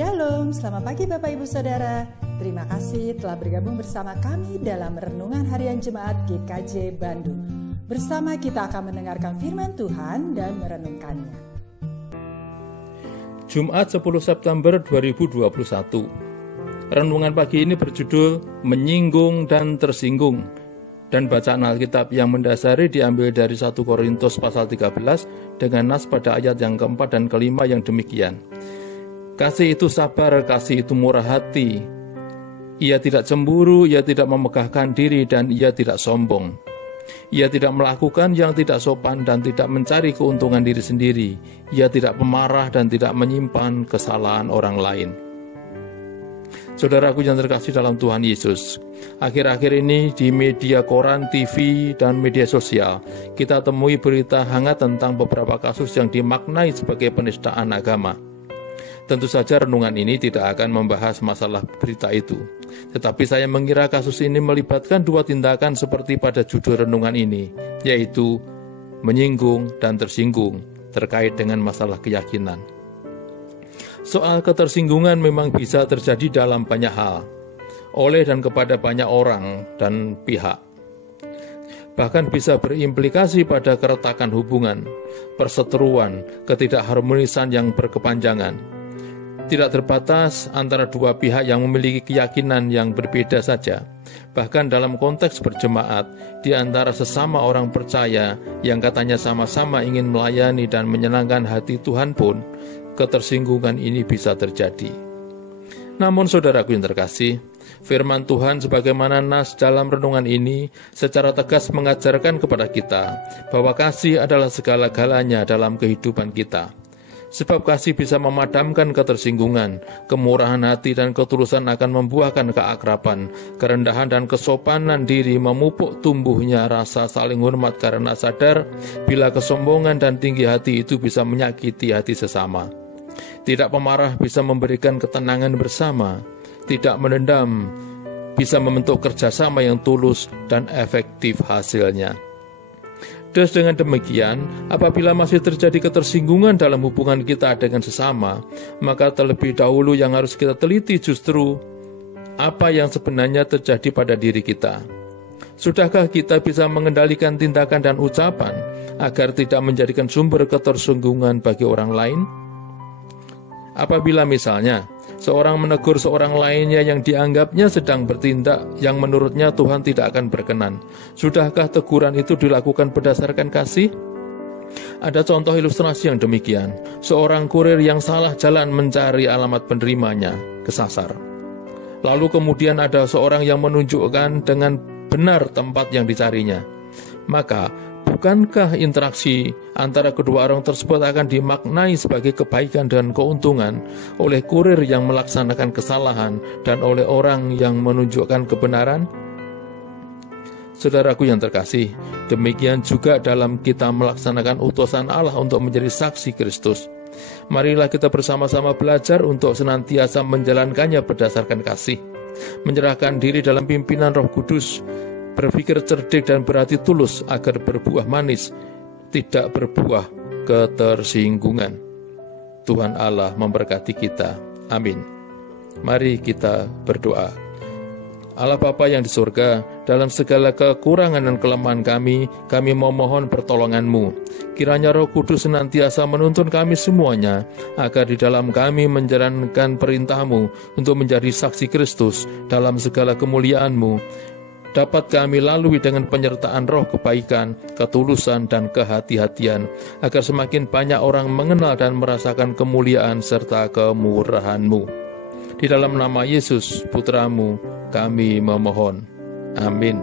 Shalom, selamat pagi Bapak Ibu Saudara. Terima kasih telah bergabung bersama kami dalam Renungan Harian Jemaat GKJ Bandung. Bersama kita akan mendengarkan firman Tuhan dan merenungkannya. Jumat 10 September 2021. Renungan pagi ini berjudul Menyinggung dan Tersinggung. Dan bacaan Alkitab yang mendasari diambil dari 1 Korintus pasal 13 dengan nas pada ayat yang keempat dan kelima yang demikian. Kasih itu sabar, kasih itu murah hati. Ia tidak cemburu, ia tidak memegahkan diri, dan ia tidak sombong. Ia tidak melakukan yang tidak sopan dan tidak mencari keuntungan diri sendiri. Ia tidak pemarah dan tidak menyimpan kesalahan orang lain. Saudaraku yang terkasih dalam Tuhan Yesus, akhir-akhir ini di media koran, TV, dan media sosial, kita temui berita hangat tentang beberapa kasus yang dimaknai sebagai penistaan agama. Tentu saja renungan ini tidak akan membahas masalah berita itu. Tetapi saya mengira kasus ini melibatkan dua tindakan seperti pada judul renungan ini, yaitu menyinggung dan tersinggung terkait dengan masalah keyakinan. Soal ketersinggungan memang bisa terjadi dalam banyak hal, oleh dan kepada banyak orang dan pihak. Bahkan bisa berimplikasi pada keretakan hubungan, perseteruan, ketidakharmonisan yang berkepanjangan. Tidak terbatas antara dua pihak yang memiliki keyakinan yang berbeda saja. Bahkan dalam konteks berjemaat, di antara sesama orang percaya yang katanya sama-sama ingin melayani dan menyenangkan hati Tuhan pun, ketersinggungan ini bisa terjadi. Namun saudaraku yang terkasih, firman Tuhan sebagaimana nas dalam renungan ini secara tegas mengajarkan kepada kita bahwa kasih adalah segala-galanya dalam kehidupan kita. Sebab kasih bisa memadamkan ketersinggungan, kemurahan hati dan ketulusan akan membuahkan keakraban, kerendahan dan kesopanan diri memupuk tumbuhnya rasa saling hormat karena sadar bila kesombongan dan tinggi hati itu bisa menyakiti hati sesama. Tidak pemarah bisa memberikan ketenangan bersama, tidak menendam bisa membentuk kerjasama yang tulus dan efektif hasilnya. Dengan demikian, apabila masih terjadi ketersinggungan dalam hubungan kita dengan sesama, maka terlebih dahulu yang harus kita teliti justru apa yang sebenarnya terjadi pada diri kita. Sudahkah kita bisa mengendalikan tindakan dan ucapan agar tidak menjadikan sumber ketersinggungan bagi orang lain? Apabila misalnya seorang menegur seorang lainnya yang dianggapnya sedang bertindak yang menurutnya Tuhan tidak akan berkenan, sudahkah teguran itu dilakukan berdasarkan kasih? Ada contoh ilustrasi yang demikian. Seorang kurir yang salah jalan mencari alamat penerimanya, kesasar. Lalu kemudian ada seorang yang menunjukkan dengan benar tempat yang dicarinya. Maka bukankah interaksi antara kedua orang tersebut akan dimaknai sebagai kebaikan dan keuntungan oleh kurir yang melaksanakan kesalahan dan oleh orang yang menunjukkan kebenaran? Saudaraku yang terkasih, demikian juga dalam kita melaksanakan utusan Allah untuk menjadi saksi Kristus. Marilah kita bersama-sama belajar untuk senantiasa menjalankannya berdasarkan kasih, menyerahkan diri dalam pimpinan Roh Kudus, berpikir cerdik dan berhati tulus agar berbuah manis, tidak berbuah ketersinggungan. Tuhan Allah memberkati kita. Amin. Mari kita berdoa. Allah Bapa yang di surga, dalam segala kekurangan dan kelemahan kami memohon pertolongan-Mu. Kiranya Roh Kudus senantiasa menuntun kami semuanya, agar di dalam kami menjalankan perintah-Mu untuk menjadi saksi Kristus dalam segala kemuliaan-Mu, dapat kami lalui dengan penyertaan roh kebaikan, ketulusan, dan kehati-hatian, agar semakin banyak orang mengenal dan merasakan kemuliaan serta kemurahan-Mu. Di dalam nama Yesus, Putra-Mu, kami memohon. Amin.